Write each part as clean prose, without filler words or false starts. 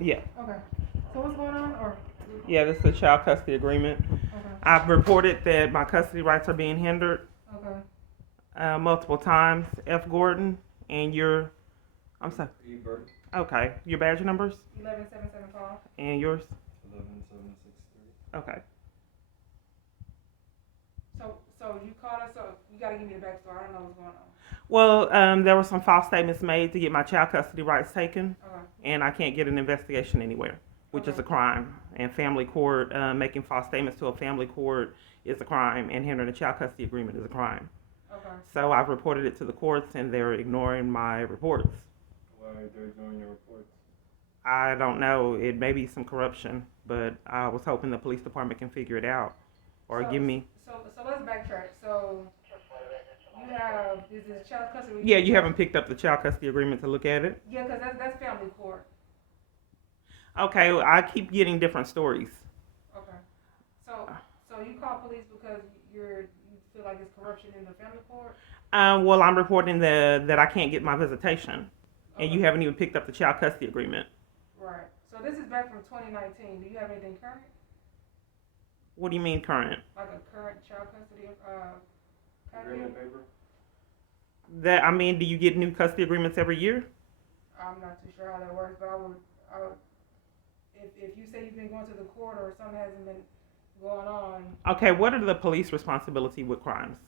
Yeah. Okay. So what's going on? Or Yeah, this is the child custody agreement. okay. I've reported that my custody rights are being hindered multiple times. F. Gordon, and I'm sorry. E. Burton. Okay, your badge numbers 11775. and yours. 11763. Okay. So you called us. So you gotta give me the backstory. I don't know what's going on. Well, there were some false statements made to get my child custody rights taken, Okay. and I can't get an investigation anywhere, which is a crime. And family court, making false statements to a family court is a crime, and hindering a child custody agreement is a crime. Okay. So I've reported it to the courts, and they're ignoring my reports. Why are they ignoring your reports? I don't know. It may be some corruption, but I was hoping the police department can figure it out or give me. So let's backtrack. So you have is this child custody? Yeah, you haven't picked up the child custody agreement to look at it? Yeah, because that's family court. Okay, well, I keep getting different stories. Okay. So you call police because you feel like it's corruption in the family court? Well, I'm reporting that I can't get my visitation, Okay. and you haven't even picked up the child custody agreement. Right. So this is back from 2019. Do you have anything current? What do you mean current? Like a current child custody Agreement paper? Do you get new custody agreements every year? I'm not too sure how that works, but I would if you say you've been going to the court or something hasn't been going on. Okay, what are the police responsibility with crimes?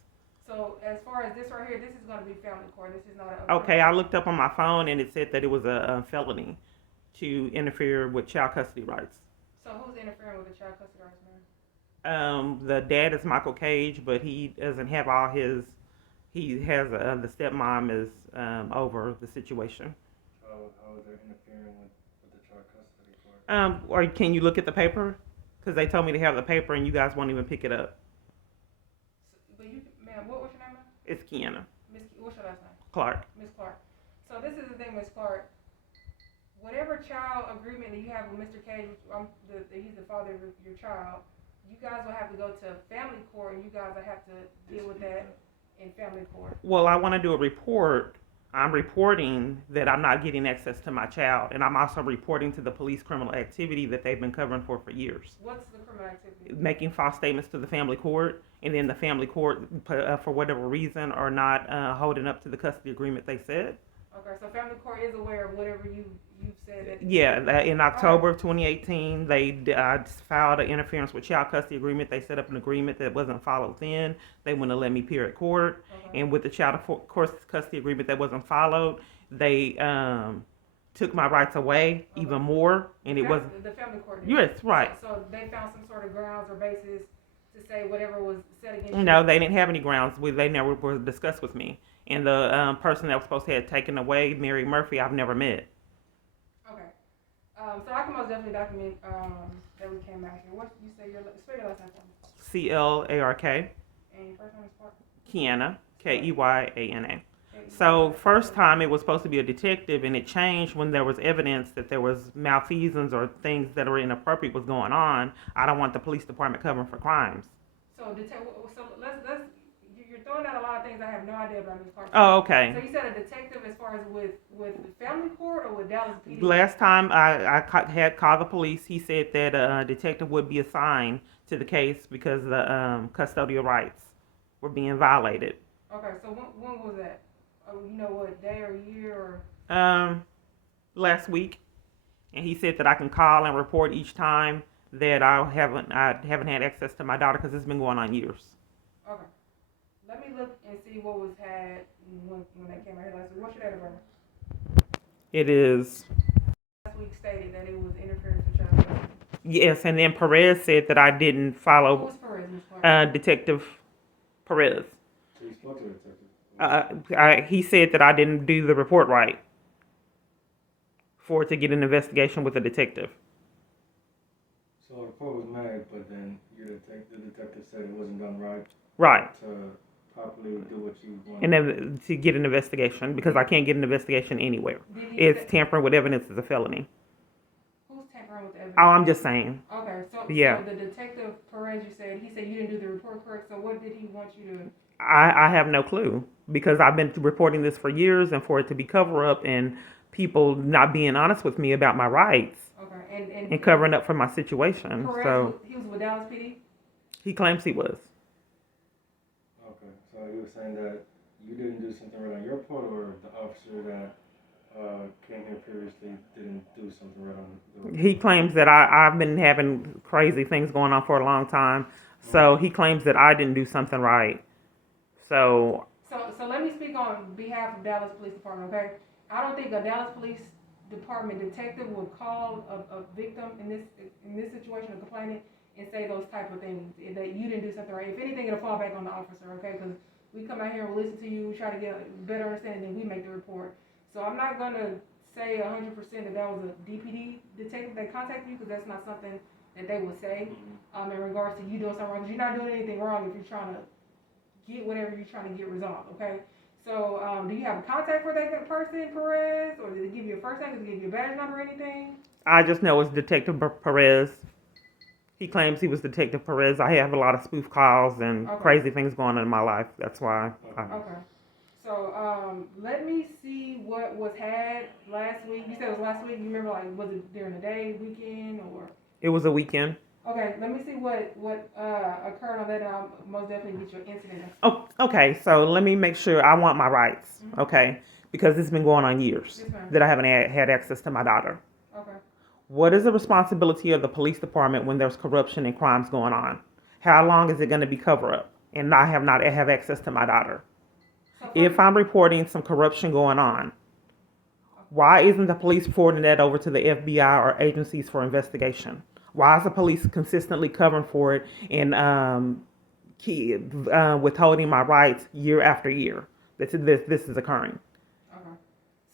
So as far as this right here, this is going to be family court. This is not a. Okay, I looked up on my phone and it said that it was a felony to interfere with child custody rights. So who's interfering with the child custody rights, man? The dad is Michael Cage, but he doesn't have all his. He has the stepmom is over the situation. How is that interfering with the child custody court? Or can you look at the paper? Because they told me to have the paper and you guys won't even pick it up. But you, ma'am, what's your name, ma'am? It's Kiana What's your last name? Clark. Miss Clark. So this is the thing, Miss Clark. Whatever child agreement that you have with Mr. Cage, he's the father of your child. You guys will have to go to family court, and you guys will have to deal with that in family court. Well, I want to do a report. I'm reporting that I'm not getting access to my child, and I'm also reporting to the police criminal activity that they've been covering for years. What's the criminal activity? Making false statements to the family court, and then the family court, for whatever reason, are not holding up to the custody agreement they said. Okay, so family court is aware of whatever you've said. In October of 2018, they filed an interference with child custody agreement. They set up an agreement that wasn't followed then. They wouldn't let me appear at court. Okay. And with the child custody agreement that wasn't followed, they took my rights away even more. And it was the family court did. Yes, right. So they found some sort of grounds or basis to say whatever was said against you. No, they didn't have any grounds. They never were discussed with me. And the person that was supposed to have taken away, Mary Murphy, I've never met. Okay. So I can most definitely document that we came out here. What you say spell your last name for me? CLARK. And your first name is Clark? Kiana, KEYANA. So first time it was supposed to be a detective, and it changed when there was evidence that there was malfeasance or things that were inappropriate was going on. I don't want the police department covering for crimes. So let's you're throwing out a lot of things I have no idea about, Ms. Clark. Oh, okay. So you said a detective as far as with the family court or with Dallas PD? Last time I had called the police, he said that a detective would be assigned to the case because the custodial rights were being violated. Okay, so when was that? You know what day or year or? Last week, and he said that I can call and report each time that I haven't had access to my daughter because it's been going on years. Okay. Let me look and see what was had when they came out here last week. What's your date of birth? It is. Last week stated that it was interference with child custody. Yes, and then Perez said that I didn't follow. Who was Perez, Ms. Clark? Detective Perez. So you spoke to the detective? He said that I didn't do the report right to get an investigation with a detective. So the report was made, but then the detective said it wasn't done right. Right. To properly do what you wanted. And then to get an investigation, because I can't get an investigation anywhere. It's tampering with evidence is a felony. Who's tampering with the evidence? Oh, I'm just saying. Okay, so the detective Perez, he said you didn't do the report correct. So what did he want you to? I have no clue because I've been reporting this for years, and for it to be cover up and people not being honest with me about my rights. Okay. and covering up for my situation. Perez, So he was with Dallas PD? he claims he was. Okay, so you were saying that you didn't do something right on your part, or the officer that came here previously didn't do something right on the He claims that I've been having crazy things going on for a long time. So he claims that I didn't do something right. So So let me speak on behalf of Dallas Police Department, okay? I don't think a Dallas Police Department detective would call a victim in this situation, a complainant, and say those type of things, that you didn't do something right. If anything, it'll fall back on the officer, okay? Because we come out here and we listen to you, we try to get a better understanding, and we make the report. So I'm not gonna say 100% that was a DPD detective that contacted you, because that's not something that they would say in regards to you doing something wrong. Because you're not doing anything wrong if you're trying to get whatever you're trying to get resolved, okay? So, do you have a contact for that person, Perez, or did they give you a first name? Did they give you a badge number or anything? I just know it's Detective Perez. He claims he was Detective Perez. I have a lot of spoof calls and crazy things going on in my life. That's why. Okay. So, let me see what was had last week. You said it was last week. You remember, like, was it during the day, weekend, or? It was a weekend. Okay, let me see what occurred on that, and I'll most definitely get your incident. Oh, okay. So let me make sure I want my rights. Okay, because it's been going on years that I haven't had access to my daughter. Okay. What is the responsibility of the police department when there's corruption and crimes going on? How long is it going to be cover up? And I have not have access to my daughter. So If I'm reporting some corruption going on, why isn't the police forwarding that over to the FBI or agencies for investigation? Why is the police consistently covering for it and withholding my rights year after year? This is occurring. Okay.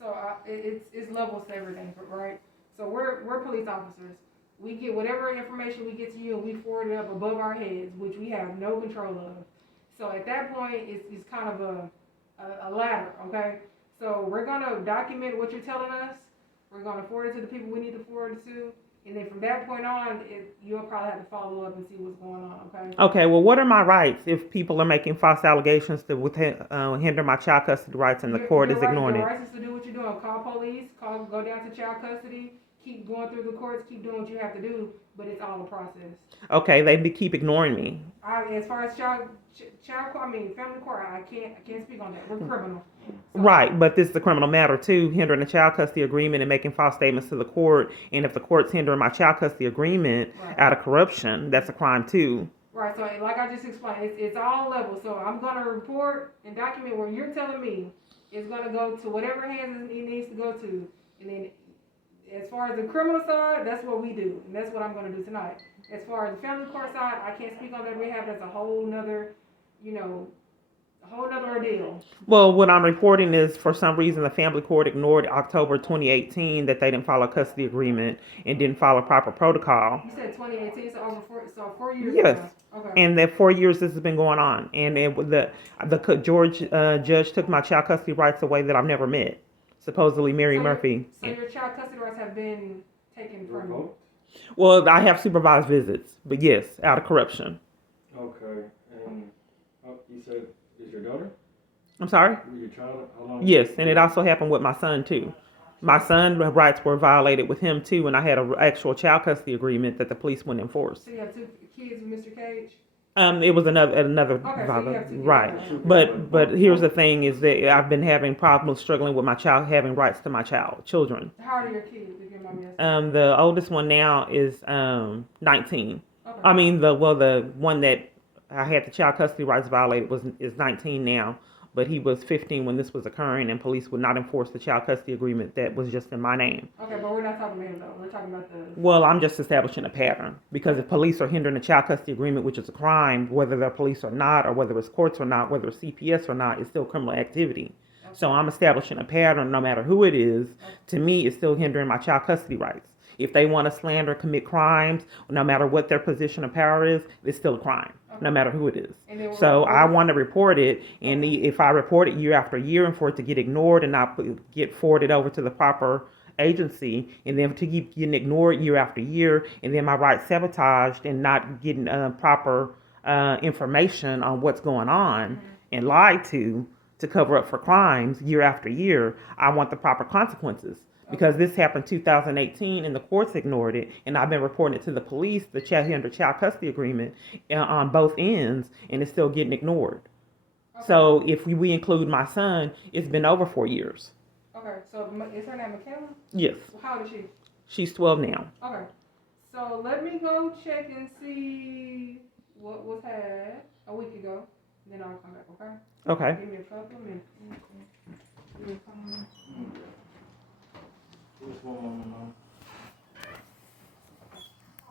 So it's levels to everything, right? So we're police officers. We get whatever information we get to you, and we forward it up above our heads, which we have no control of. So at that point, it's kind of a ladder, okay? So we're gonna document what you're telling us. We're gonna forward it to the people we need to forward it to. And then from that point on, you'll probably have to follow up and see what's going on, okay? Okay, well, what are my rights if people are making false allegations to hinder my child custody rights and the court is ignoring it? Your rights is to do what you're doing. Call police, go down to child custody, keep going through the courts, keep doing what you have to do, but it's all a process. Okay, they keep ignoring me. As far as family court, I can't speak on that. We're criminal. So, Right, but this is a criminal matter too, hindering the child custody agreement and making false statements to the court. And if the court's hindering my child custody agreement out of corruption, that's a crime too. Right, so like I just explained, it's all levels. So I'm gonna report and document where you're telling me it's gonna go to whatever hands it needs to go to. And then as far as the criminal side, that's what we do. And that's what I'm gonna do tonight. As far as the family court side, I can't speak on that rehab. That's a whole nother, ordeal. Well, what I'm reporting is for some reason the family court ignored October 2018 that they didn't follow a custody agreement and didn't follow proper protocol. You said 2018, so 4 years Yes. ago. Okay. And that 4 years this has been going on. And the judge took my child custody rights away that I've never met. Supposedly Mary Murphy. So your child custody rights have been taken from you? Well, I have supervised visits, but yes, out of corruption. Okay, and you said, is your daughter? I'm sorry? Your child? How long? Yes, and it also happened with my son too. My son's rights were violated with him too, and I had an actual child custody agreement that the police wouldn't enforce. So you have 2 kids with Mr. Cage? It was another Okay, so you have 2 kids. right. But here's the thing: is that I've been having problems struggling with my child having rights to my children. How old are your kids? If you mind me asking? The oldest one now is 19. Okay. I mean the one that I had the child custody rights violated is 19 now, but he was 15 when this was occurring, and police would not enforce the child custody agreement that was just in my name. Okay, but we're not talking about him though. We're talking about the. Well, I'm just establishing a pattern because if police are hindering the child custody agreement, which is a crime, whether they're police or not, or whether it's courts or not, whether it's CPS or not, it's still criminal activity. Okay. So I'm establishing a pattern, no matter who it is. Okay. To me, it's still hindering my child custody rights. If they want to slander, commit crimes, no matter what their position of power is, it's still a crime, no matter who it is. So I want to report it, and if I report it year after year, and for it to get ignored and not get forwarded over to the proper agency, and then to keep getting ignored year after year, and then my rights sabotaged and not getting proper information on what's going on and lied to cover up for crimes year after year, I want the proper consequences. because this happened 2018 and the courts ignored it, and I've been reporting it to the police, the child custody agreement on both ends, and it's still getting ignored. Okay. So if we include my son, it's been over 4 years. Okay, so is her name Michaela? Yes. How old is she? She's 12 now. Okay. So let me go check and see what was had a week ago. Then I'll come back, okay? Okay. Give me a couple minutes. Give me a couple minutes. Just one moment, Mom.